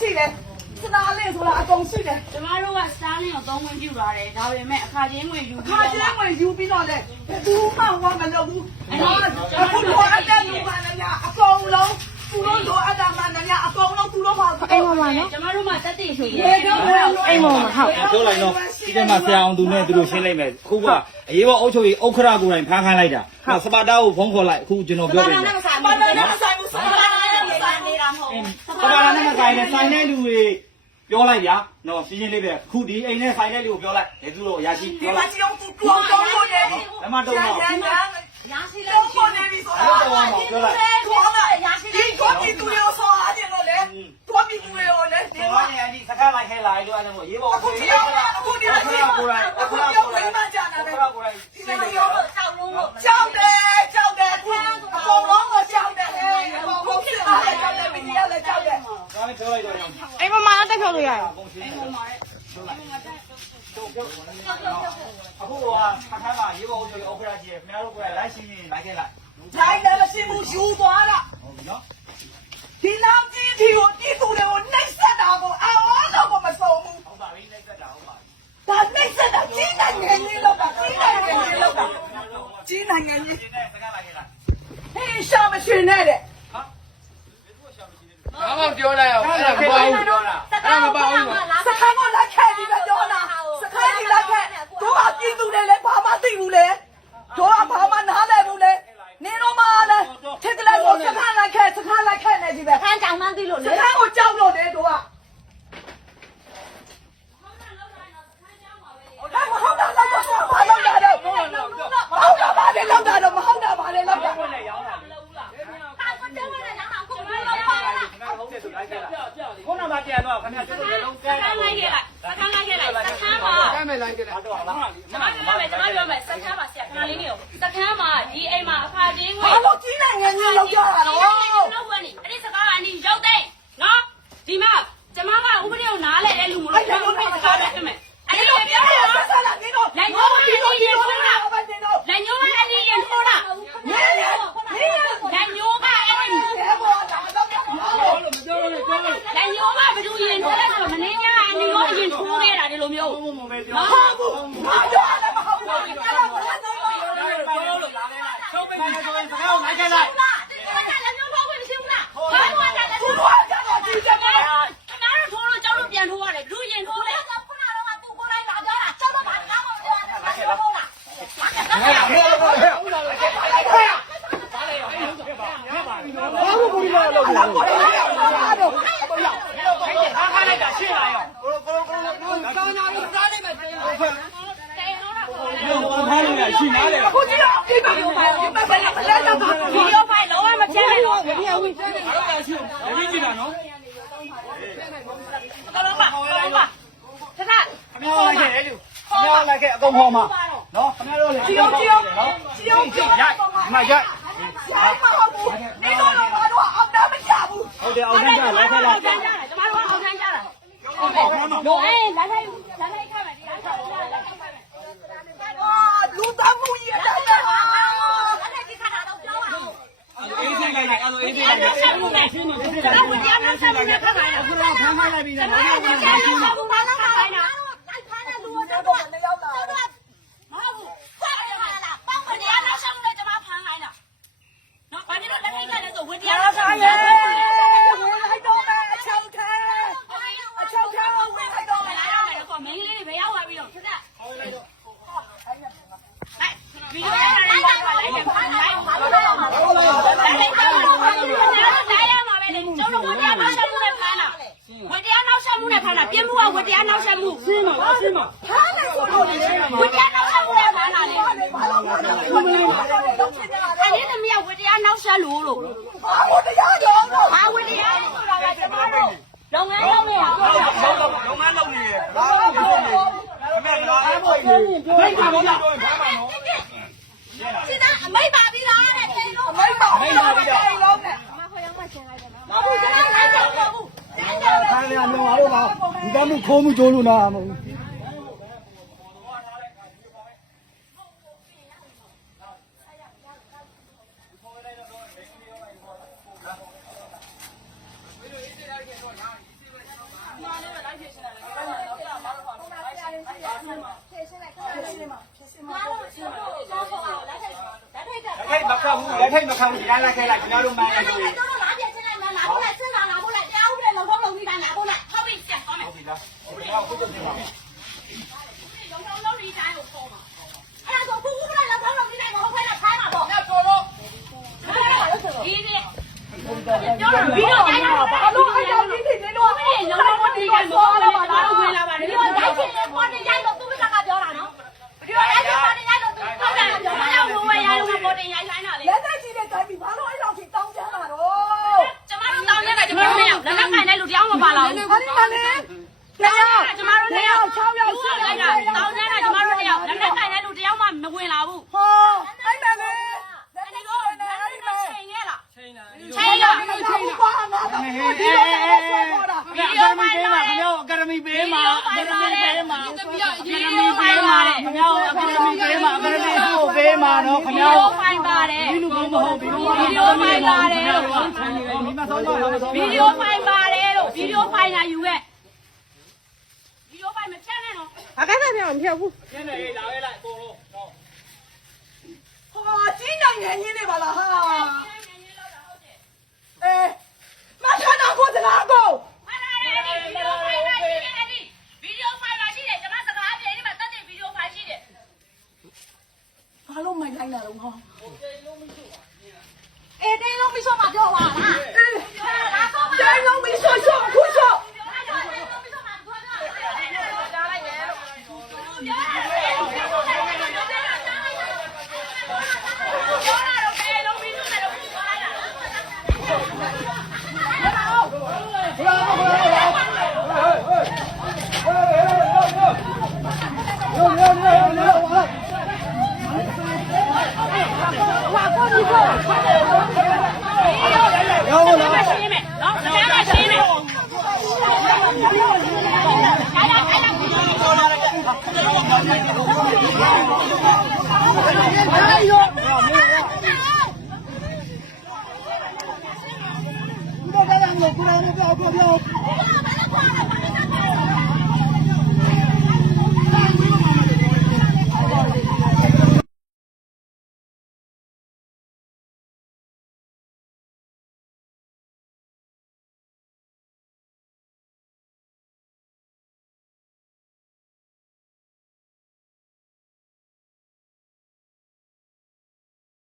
ရှိတယ်စတားလေးဆိုတာအကုန်ရှိတယ် ကျမတို့ကစတားလင်းကိုသုံးဝင်ပြူလာတယ်ဒါပေမဲ့အခါချင်းဝင်ယူ ခါကျဲဝင်ယူပြီးတော့လေဘူးမှဝါမလုပ်ဘူးအခုလိုအပ်တဲ့လူမှလည်းအကုန်လုံးသူတို့လိုအပ်တာမှလည်းအကုန်လုံးသူတို့ပါအိမ်မှာနော် ကျမတို့မှတက်တည်ရှိတယ် အိမ်မှာဟုတ် ပြောလိုက်တော့ဒီထဲမှာဆရာအောင်သူနဲ့သူတို့ရှင်းလိုက်မယ်အခုကအရေးပေါ်အုပ်ချုပ်ရေးဥက္ခရာကိုယ်တိုင်ဖမ်းခိုင်းလိုက်တာစပါတာကိုဖုန်းခေါ်လိုက်အခုကျွန်တော်ပြောပြမယ် ပါပါနဲ့ဆိုင်မှုဆိုင်ပါနဲ့ဆိုင်နေတာမဟုတ် စပါတာနဲ့မဆိုင်နဲ့ဆိုင်တဲ့လူတွေပြောလိုက်ဗျာနော်ရှင်းရှင်းလေးပဲခုဒီအိမ်နဲ့ဆိုင်တဲ့လူကိုပြောလိုက်ဒီသူတို့အရာရှိ ဒီ ပြော မှာ လိုက် ကြည့်အောင်သူတော်တော်လို့နေပြီ လက်မတုံးတော့ ရာရှိလည်းပေါ်နေပြီဆိုတာခေါ်လာရာရှိဒီကောပြီသူရောဆောအားတယ်လို့လေကောပြီသူရောလေဒီ ဒီ မှာ မှာနေအဒီစကားလိုက်ခဲလိုက်လို့အဲ့ဒါမို့ရေးပေါ် အခုပြောအခုဒီမှာရှိကိုယ်တိုင်အခုပြောဝိမကြတာလေဒီလိုရောကြောက်တယ်ကြောက်တယ်အခုအကုန်လုံးကိုကြောက်တယ်ဟဲ့အကုန်လုံးဖြစ်လာတယ်ကြောက်တယ်မင်းရလည်းကြောက်တယ် ဒါလည်းပြောလိုက်တော့ အိမ်မှာတက်ဖြုတ်လို့ရတယ် အခုကခါခါမှာရေးပေါ်အုပ်ချုပ်ရေးဥက္ခရာကြီးခင်ဗျားတို့ကလိုက်ရှင်းရင်လိုက်ခဲ့လိုက် တိုင်းလည်းမရှိဘူးယူသွားတာ ဟုတ်ပြီနော် ဒီနောက်ကြီးဒီကိုတီးသူတွေကိုနှိမ့်ဆက်တာကိုအော်တော့ကိုမစုံဘူး ဟုတ်ပါပြီလိုက်သက်တာဟုတ်ပါပြီ ဒါနှိမ့်ဆက်တာကြီးနိုင်ငံကြီးလောက်တာကြီးနိုင်ငံကြီးလောက်တာကြီးနိုင်ငံကြီး ဒီနဲ့စကားလိုက်ခဲ့လိုက် ဟေးရှာမရှိနဲ့တဲ့ ဘာမှပြောလိုက်အောင်အဲ့ဒါမပေါ့ဘူးပြောတာအဲ့ဒါမပေါ့ဘူး စခန်းကလိုက်ခဲ့ပြီးတော့ပြောတာစခန်းကြီးလိုက်ခဲ့တို့ကပြည်သူတွေလည်းဘာမှသိဘူးလေတို့ကဘာမှနားလည်ဘူးလေနင်တို့မှလည်းထစ်ကလေးကိုစခန်းလိုက်ခဲ့နေကြည့်ပဲ ခန်းကြောင်မှန်းသိလို့ စ လေ ခန်းကိုကြောက်လို့လေတို့ကဟုတ်တာလောက်တော့ဘာလောက်တာတော့ဟုတ်တာပါလေလောက်တာတော့မဟုတ်တာပါလေလောက်တာ ခွင့်နဲ့ရောင်းတာလေ ဟာကိုတဲဝင်လာအောင်ကိုမလို့ ခင်ဗျားဟုတ်တယ်ဆိုလိုက်ခဲ့လိုက်ခုနကပြန်တော့ခင်ဗျားတို့လည်းလုံးကဲ စခန်းလိုက်ခဲ့လိုက်စခန်းလိုက်ခဲ့လိုက်စခန်းမှာ ကမ်းမယ်လိုက်ကြတယ် တော့လား ကျမပြောမယ်စခန်းမှာဆရာခဏလေးနေရောစခန်းမှာဒီအိမ်မှာအခါချင်းဝင် ဘာလို့ကြီးနိုင်ငံကြီးလောက်ကြတာတော့ လောက်ဝင်နေအဲ့ဒီစကားကအနီးရောက်တဲ့နော်ဒီမှာကျမကဥပဒေကိုနားလဲတဲ့လူမလို့ကျွန်တော်တို့စကားနဲ့ပြမယ်အဲ့ဒီလိုပြောရအောင် ဆက်လာနေတော့လက်ညှိုးရင်ထိုးတာပဲနေတော့ လက်ညှိုးကအနီးရင်ထိုးတာလက်ညှိုးကအဲ့ဒီ ဘယ်ပေါ်တာတော့ လို့မပြောလို့ပြောလို့ လက်ညှိုးကဘယ်သူရင်ထိုးလဲဆိုတော့မင်းညာအနီးကိုရင်ထိုးခဲ့တာဒီလိုမျိုး ဘုံဘုံပဲပြော ဟုတ်ဘူးဘာကြောက်လဲမဟုတ်ဘူးအဲ့ဒါဘာကြောက်လဲ ပြောလို့လာလဲလိုက်ချုံးပေးနေဆိုရင်စကားကိုလိုက်ခဲ့လိုက် လက်ညှိုးဖောက်ဝင်မရှိဘူးလားဘာလို့လဲလက်ညှိုး ဘာကြောက်တော့ဒီချက်မှာ ခင်ဗျားတို့ထိုးလို့ကြောက်လို့ပြန်ထိုးရတယ်လူရင်ထိုးတယ်ခုနကတော့သူ့ကိုယ်လိုက်လာပြောတာကျောက်တော့ဘာမှမဟုတ်ဘူးလက်ညှိုးထိုးတာ ဘာလို့ကိုဒီမှာလောက်လာတော့အားတော့ အားခိုင်းလိုက်တာရှင်းလာရော ကောင်းညာလို့စားလိုက်မယ်တင်းလို့ ဘယ်လိုခိုင်းလိုက်တာရှင်းနားလေ ကိုကြီးအောင်ဒီမှာဒီမှာဘယ်လဲတော့ ဗီဒီယိုဖိုင်လုံးဝမချဲနဲ့တော့ ဒီအဝိစဲနေတော့ရှိတယ် ဒီကြည့်တာနော် အလုံးပါထထ ခင်ဗျားလိုက်ခဲ့လူခင်ဗျားလိုက်ခဲ့အကုန်ဟောမှာနော်ခင်ဗျားတို့လည်း ဒီအောင်ဒီအောင်ဒီအောင်ဒီ ရိုက်မရိုက် ဆိုင်မဟုတ်ဘူးနေတော့ဘာတော့အောင်တာမရဘူး ဟုတ်တယ်အောင်တန်းကြလိုက်ခဲ့လိုက် ကျန်ကြတယ်ကျမတို့အောင်ကျန်ကြတာဟုတ်အေးလာလိုက်ခါမယ်ဒီအားဆောင်လာလိုက်ခါမယ် လူသားမှုရတဲ့ဟာ အဲ့ဒါဒီခါတာတော့ပြောပါဦး အေးစိတ်လိုက်တယ်အဲ့လိုအေးစိတ် အဲ့ လိုက်တယ် ဒါဆက်မှုနဲ့ကျွန်တော်ဝင်ကြမ်းဆက်မှုနဲ့ခါမယ် အခုတော့ဖမ်းခိုင်းလိုက်ပြီနော် အဲ့ဒါဆက်မှုနဲ့ဘာလို့ခါမယ်နော်လိုက်ခါတဲ့လူတော့ တော့မရောက်တာ မဟုတ်ဘူးဆက်ရမှာလားပေါင်းဝင်တရားနောက်ဆက်မှုနဲ့ကျွန်မဖမ်းခိုင်းတာနော်ဘာဖြစ်လို့လက်ထိတ်ခါလဲဆိုဝင်တရားနောက်ဆက်မှုနဲ့ ဝင်လိုက်တော့မယ်အချောက်ထဲအချောက်ထဲဝင်လိုက်တော့မယ် လာရမယ်ကောမင်းလေးတွေဘယ်ရောက်သွားပြီတော့ဆက်ဆက်ဗီဒီယိုရိုက်လိုက်တယ်လိုက်ပါလို့တော့မှာလိုက်ရမှာပဲလေကျွန်တော်ဝင်တရားနောက်ဆက်မှုနဲ့ဖမ်းတာဝင်တရားနောက်ဆက်မှုနဲ့ဖမ်းတာပြင်းမှုကဝင်တရားနောက်ဆက်မှုရှင်းပါရှင်းပါ ဖမ်းတယ်ဆိုတော့လေ ဝင်တရားနောက်ဆက်မှုနဲ့ဖမ်းတာလေ ဘာလို့ဖမ်းတယ်လဲလုံးချင်တာ အဲ့ဒီသမီးကဝင်တရားနောက်ဆက်လို့ ဘာလို့တရားကြောင်းတော့ ဟာဝင်တရားဆိုတာကကျွန်တော်တို့လုပ်ငန်းလုပ်နေတာပြောတာ လုံးမလုံးနေတယ်ဘာလို့ပြောနေခင်ဗျားကတော့အဲ့ဘို့ဘိတ်ပါဘောလားဖမ်းပါနော် ဒီကအမိတ်ပါပြီလားတဲ့တိန်တို့ မိမ့်ပါပြီးတော့လုံးနဲ့ မဟုတ်ရင်မရှင်းလိုက်တယ်နော်မဟုတ်ကျွန်တော်လည်းကြောက်ဘူး ခိုင်းရမျိုးပါလို့လားဒီကမှုခိုးမှုကြိုးလို့လားမဟုတ်ဘူး ထိုက်မခံဘူးလက်ထိုက်မခံဘူးဒီတိုင်းလိုက်ခိုင်းလိုက်ကျွန်တော်တို့မှန်းလိုက်ဆိုရင် တော့လာပြချင်းလိုက်လာဖို့လိုက်စဉ်းစားလာဖို့လိုက်တရားဥပဒေလုံထုံးလုံပြီးတိုင်းလာဖို့လိုက်ဟုတ်ပြီဆက်သွားမယ် ဟုတ်ပြီလားကျွန်တော်ခုတို့ပြင်ပါမယ် လုံထုံးလုံပြီးတိုင်းကိုပုံမှာအဲ့ဒါဆိုခုခုလိုက်လုံထုံးလုံပြီးတိုင်းကိုဟုတ်ကဲ့ခိုင်းမှာပေါ့ ညတော်တော့ ဒီဒီပြောတော့ပြီးတော့တိုင်းတော့ ဘာလို့အဲ့ကြောင့်ဒီနေတော့ ဘယ်လုံထုံးလုံပြီးတိုင်းကိုဟုတ်ကဲ့ဘာလို့ဝင်လာပါလဲဒီတော့ရိုက်ချင်တဲ့ပေါ်တင်ရိုက်လို့သူ့ဘက်ကပြောတာနော်ဒီတော့ရိုက်ချင်ပေါ်တင်ရိုက်လို့သူဟုတ်တယ်ပြောတာတော့ဝင်ရိုက်လို့ပေါ်တင်ရိုက်ခိုင်းတာလေ လက်သက်ကြီးတဲ့တိုင်းပြီးဘာလို့အဲ့ကြောင့်တောင်းချမ်းတာတော့ ကျမတို့တောင်းရတာကျမတို့မရလက်နဲ့ခိုင်တဲ့လူတယောက်မပါလာဘူး အဲ့ဒီမှာလေနှစ်ယောက် ကျမတို့ နှစ် တ ယော ယော က် က် 6ယောက်10ယောက် တောင်းရတာကျမတို့တယောက်လက်နဲ့ခိုင်တဲ့လူတယောက်မှမဝင်လာဘူး ဟောအဲ့မဲ့လေလက် အဲ့ သက် ဒီ ကြီး တော့ တဲ့ အဲ့ တိုင်း ဒီ ပြီး တော့ချိန်ရလား ချိန်ရချိန်ရဘာငါတော့ဒီလိုပဲဆွဲပေါ်တာ အကယ်ဒမီပေးမှာခင်ဗျာအကယ်ဒမီပေးမှာအကယ်ဒမီပေးမှာ ဗီဒီယိုဖိုင်ပါတယ် ခင်ဗျာအကယ်ဒမီပေးမှာအကယ်ဒမီကိုပေးမှာနော်ခင် ဗီ ဗျာ ဒီယိုဖိုင်ပါတယ် ဒီလူမဟုတ်ဘူး ဗီဒီယိုဖိုင်ပါတယ် ဒီမှာဆောင်းတော့ဆောင်း ဗီဒီယိုဖိုင်ပါတယ်လို့ဗီဒီယိုဖိုင်လာယူခဲ့ဗီဒီယိုဖိုင်မဖြတ်နဲ့နော် ဘာကမှမပြောင်းဘူး ကျင်းနေလာခဲ့လိုက်အကုန်လုံးနော် ဟောကြီးနိုင်ငယ်ကြီးနေပါလားဟာအေးမထနာကိုစကားကို မှန်တယ်ဗီဒီယိုဖိုင်လာရှိတယ်အဲ့ဒီဗီဒီယိုဖိုင်လာရှိတယ်ကျွန်မစကားပြေဒီမှာတက်တဲ့ဗီဒီယိုဖိုင်ရှိတယ် ဘာလို့မိုက်လိုက်တာတော့ဟော အေးတင်းလုံးပြီးဆိုမှပြောပါလား အေးတိုင်းလုံးပြီးဆော့ဆော့ခုဆော့ Hãy subscribe cho kênh Ghiền Mì Gõ để không bỏ lỡ